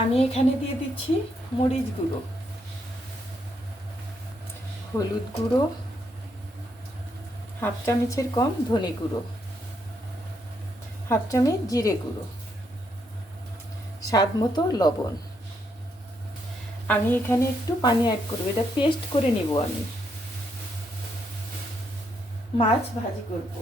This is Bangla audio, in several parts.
আমি এখানে দিয়ে দিচ্ছি মরিচ গুঁড়ো। হলুদ গুঁড়ো, হাফ চামচের কম ধনে গুঁড়ো, হাফ চামচ জিরে গুঁড়ো, স্বাদ মতো লবণ। আমি এখানে একটু পানি অ্যাড করব, এটা পেস্ট করে নিব আমি। মাছ ভাজি করব।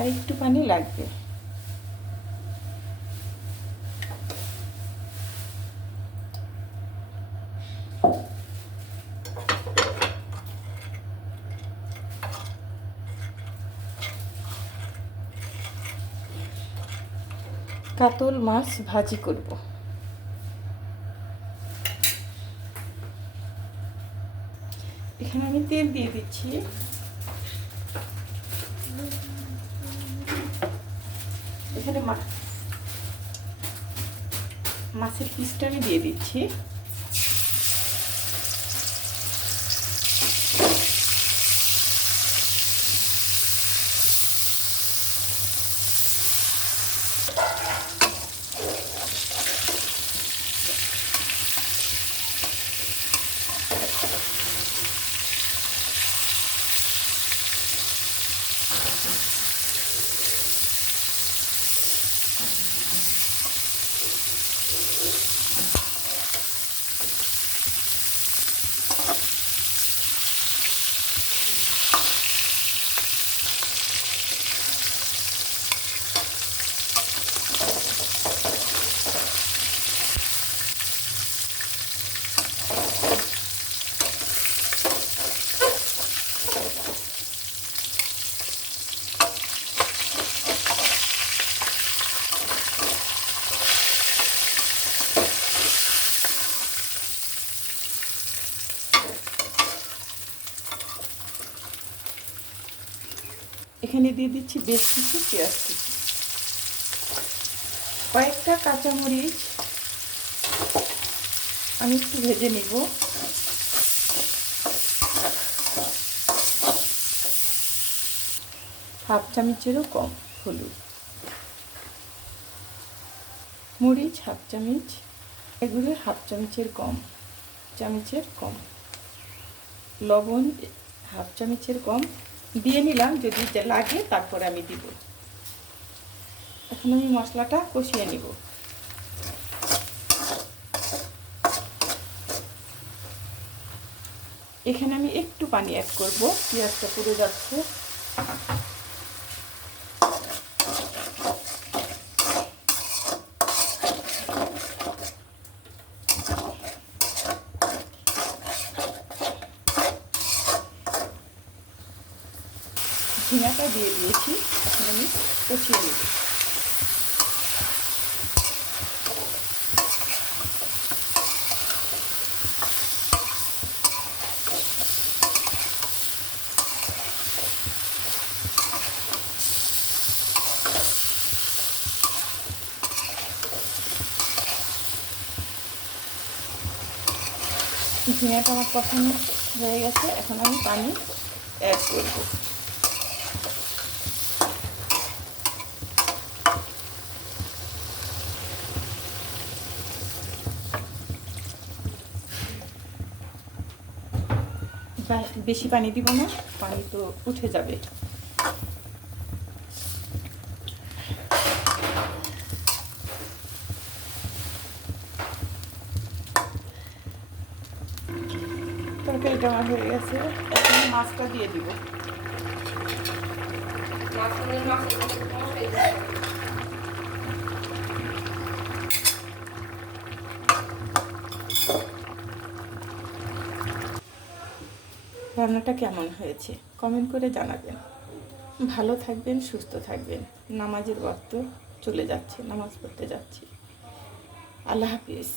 আর একটু পানি লাগবে। কাতল মাছ ভাজি করব। এখানে আমি তেল দিয়ে দিচ্ছি। মা- মাছের পিসটা আমি দিয়ে দিচ্ছি। এখানে দিয়ে দিচ্ছি বেশ কিছু পেঁয়াজ কুচি। কয়েকটা কাঁচামরিচ আমি একটু ভেজে নিব। হাফ চামচেরও কম হলুদ। মরিচ হাফ চামচ, এগুলো হাফ চামচের কম চামচের কম। লবণ হাফ চামচের কম দিয়ে নিলাম, যদি লাগে তারপরে আমি দিব। এখন আমি মশলাটা কষিয়ে নিব। এখানে আমি একটু পানি অ্যাড করব, পেঁয়াজটা পুরো যাচ্ছে। ঝিঙাটা দিয়ে দিয়েছি। এখন আমি কষিয়ে নেব। ঝিঙাটা আমার কষানো হয়ে গেছে। এখন আমি পানি অ্যাড করব। বেশি পানি দিব না, পানি তো উঠে যাবে। তরকারিটা আমার হয়ে গেছে, এখন মাছটা দিয়ে দিব। রান্নাটা কেমন হয়েছে? কমেন্ট করে জানাবেন। ভালো থাকবেন, সুস্থ থাকবেন। নামাজের বক্ত চলে যাচ্ছে, নামাজ পড়তে যাচ্ছি। আল্লাহ হাফিজ।